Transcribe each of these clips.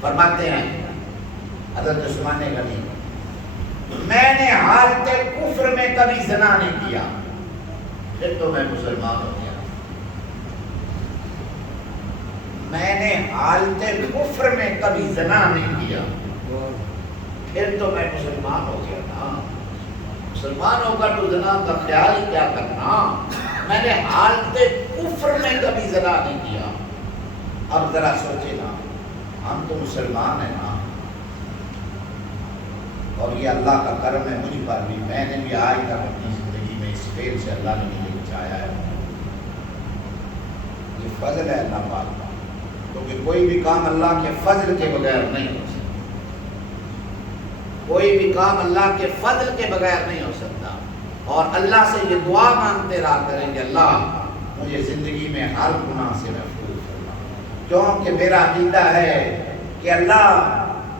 فرماتے ہیں حضرت عثمان غنی، میں نے حالت کفر میں کبھی زنا نہیں کیا، پھر تو میں مسلمان ہو گیا۔ میں نے حالت کفر میں کبھی زنا نہیں کیا، پھر تو میں مسلمان ہو گیا نا۔ مسلمان ہو کر تو زنا کا خیال کیا کرنا، میں نے حالت کفر میں کبھی زنا نہیں کیا۔ اب ذرا سوچے نا، ہم تو مسلمان ہیں نا، اور یہ اللہ کا کرم ہے مجھ پر بھی، میں نے بھی آج تک اپنی زندگی میں اس فیل سے اللہ نے مجھے بچایا ہے۔ یہ فضل ہے اللہ پاک کا، کیونکہ کوئی بھی کام اللہ کے فضل کے بغیر نہیں ہو سکتا، کوئی بھی کام اللہ کے فضل کے بغیر نہیں ہو سکتا۔ اور اللہ سے یہ دعا مانگتے رہا کریں کہ اللہ مجھے زندگی میں ہر گناہ سے محفوظ کرنا، کیونکہ میرا عقیدہ ہے کہ اللہ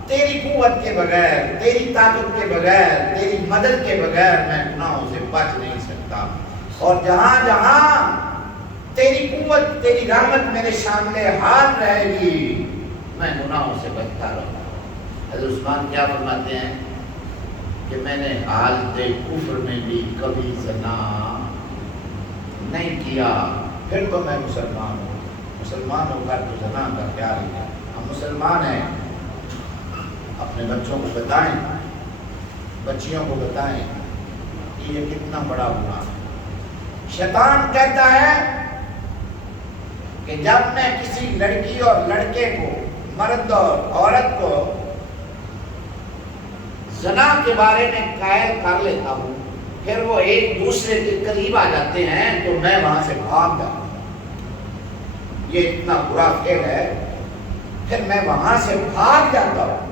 تیری قوت کے بغیر، تیری طاقت کے بغیر، تیری مدد کے بغیر میں گناہوں سے بچ نہیں سکتا، اور جہاں جہاں تیری قوت، تیری رحمت میرے سامنے حال رہے گی، میں گناہوں سے بچتا رہوں گا۔ حضرت عثمان کیا فرماتے ہیں کہ میں نے حالت کفر میں بھی کبھی زنا نہیں کیا، پھر تو میں مسلمان ہوں۔ مسلمان ہو کر تو زنا کا خیال ہے۔ ہم مسلمان ہیں، اپنے بچوں کو بتائیں، بچیوں کو بتائیں کہ یہ کتنا بڑا گناہ ہے۔ شیطان کہتا ہے کہ جب میں کسی لڑکی اور لڑکے کو، مرد اور عورت کو زنا کے بارے میں قائل کر لیتا ہوں، پھر وہ ایک دوسرے کے قریب آ جاتے ہیں تو میں وہاں سے بھاگ جاتا ہوں۔ یہ اتنا برا کھیل ہے، پھر میں وہاں سے بھاگ جاتا ہوں۔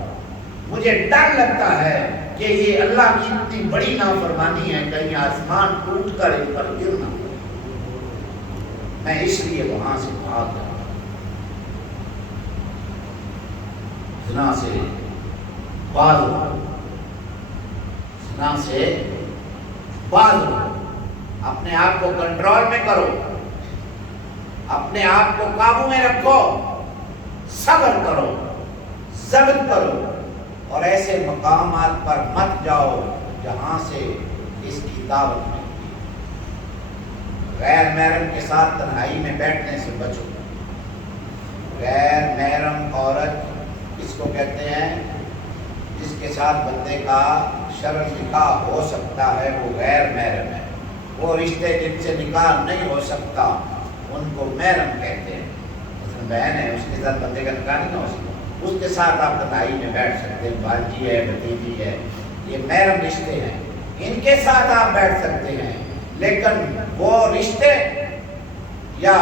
مجھے ڈر لگتا ہے کہ یہ اللہ کی اتنی بڑی نافرمانی ہے، کہیں آسمان ٹوٹ کر ان پر گر نہ پڑے، میں اس لیے وہاں سے بھاگ جاتا ہوں۔ زنا سے باز رہو، زنا سے باز رہو، اپنے آپ کو کنٹرول میں کرو، اپنے آپ کو قابو میں رکھو، صبر کرو، ضبط کرو، اور ایسے مقامات پر مت جاؤ جہاں سے اس کی دعوت ملتی ہے۔ غیر محرم کے ساتھ تنہائی میں بیٹھنے سے بچو۔ غیر محرم عورت اس کو کہتے ہیں جس کے ساتھ بندے کا شرعی نکاح ہو سکتا ہے، وہ غیر محرم ہے۔ وہ رشتے جن سے نکاح نہیں ہو سکتا ان کو محرم کہتے ہیں۔ مثلا بہن ہے، اس کے ساتھ بندے کا نکاح نہیں ہو سکتا، اس کے ساتھ آپ تنہائی میں بیٹھ سکتے ہیں، بھانجی ہے، بھتیجی ہے، یہ محرم رشتے ہیں، ان کے ساتھ آپ بیٹھ سکتے ہیں۔ لیکن وہ رشتے یا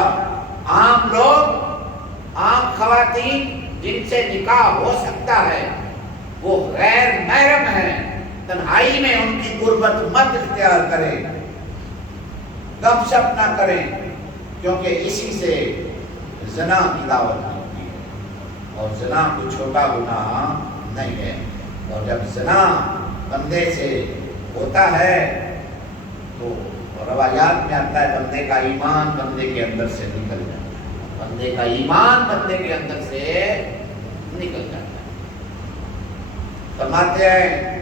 عام لوگ، عام خواتین جن سے نکاح ہو سکتا ہے، وہ غیر محرم ہیں۔ تنہائی میں ان کی قربت مت اختیار کریں، گپ شپ نہ کریں، کیونکہ اسی سے زنا کی دعوت ملتی ہے، اور زنا کوئی چھوٹا گناہ نہیں ہے۔ اور جب زنا بندے سے ہوتا ہے تو روایات میں آتا ہے بندے کا ایمان بندے کے اندر سے نکل جاتا ہے، بندے کا ایمان بندے کے اندر سے نکل جاتا ہے۔ فرماتے ہیں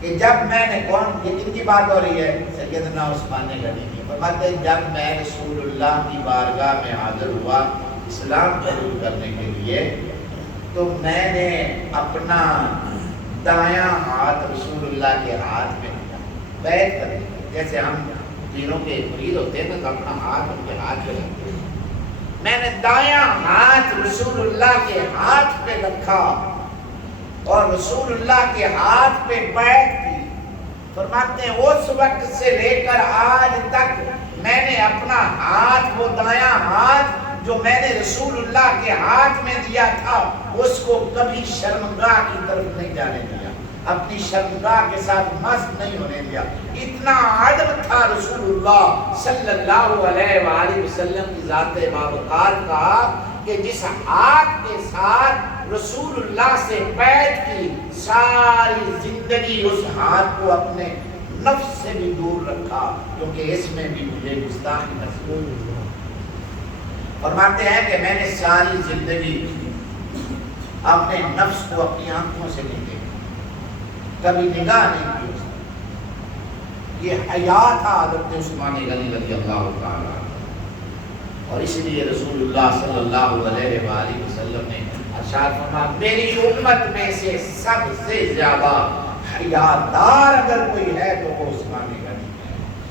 کہ جب میں نے، کون یہ کن کی بات ہو رہی ہے؟ سیدنا عثمان غنی کی۔ فرماتے ہیں جب میں رسول اللہ کی بارگاہ میں حاضر ہوا اسلام قبول کرنے کے لیے، تو میں نے اپنا دایاں ہاتھ رسول اللہ کے ہاتھ میں بیعت کر دی۔ جیسے ہم دینوں کے مرید ہوتے ہیں تو اپنا ہاتھ ان کے ہاتھ پہ رکھتے ہیں، میں نے دایاں ہاتھ رسول اللہ کے ہاتھ پہ رکھا اور رسول اللہ کے ہاتھ پہ بیعت کی۔ فرماتے ہیں اس وقت سے لے کر آج تک میں نے اپنا ہاتھ، وہ دایاں ہاتھ جو میں نے رسول اللہ کے ہاتھ میں دیا تھا، اس کو کبھی شرمگاہ کی طرف نہیں جانے دیا، اپنی شرمگاہ کے ساتھ مست نہیں ہونے دیا۔ اتنا ادب تھا رسول اللہ صلی اللہ علیہ وآلہ وسلم کی ذات باوقار کا کہ جس ہاتھ کے ساتھ رسول اللہ سے بیعت کی، ساری زندگی اس ہاتھ کو اپنے نفس سے بھی دور رکھا، کیونکہ اس میں بھی مجھے گستاخی محسوس ہوئی۔ فرماتے ہیں کہ میں نے ساری زندگی اپنے نفس کو اپنی آنکھوں سے نہیں دیکھا، کبھی نگاہ نہیں کی اس نے۔ یہ حیا تھا حضرت عثمان غنی رضی اللہ تعالیٰ عنہ۔ اور اس لیے رسول اللہ صلی اللہ علیہ وآلہ وسلم نے ارشاد فرمایا میری امت میں سے سب سے زیادہ حیادار اگر کوئی ہے تو وہ عثمان غنی۔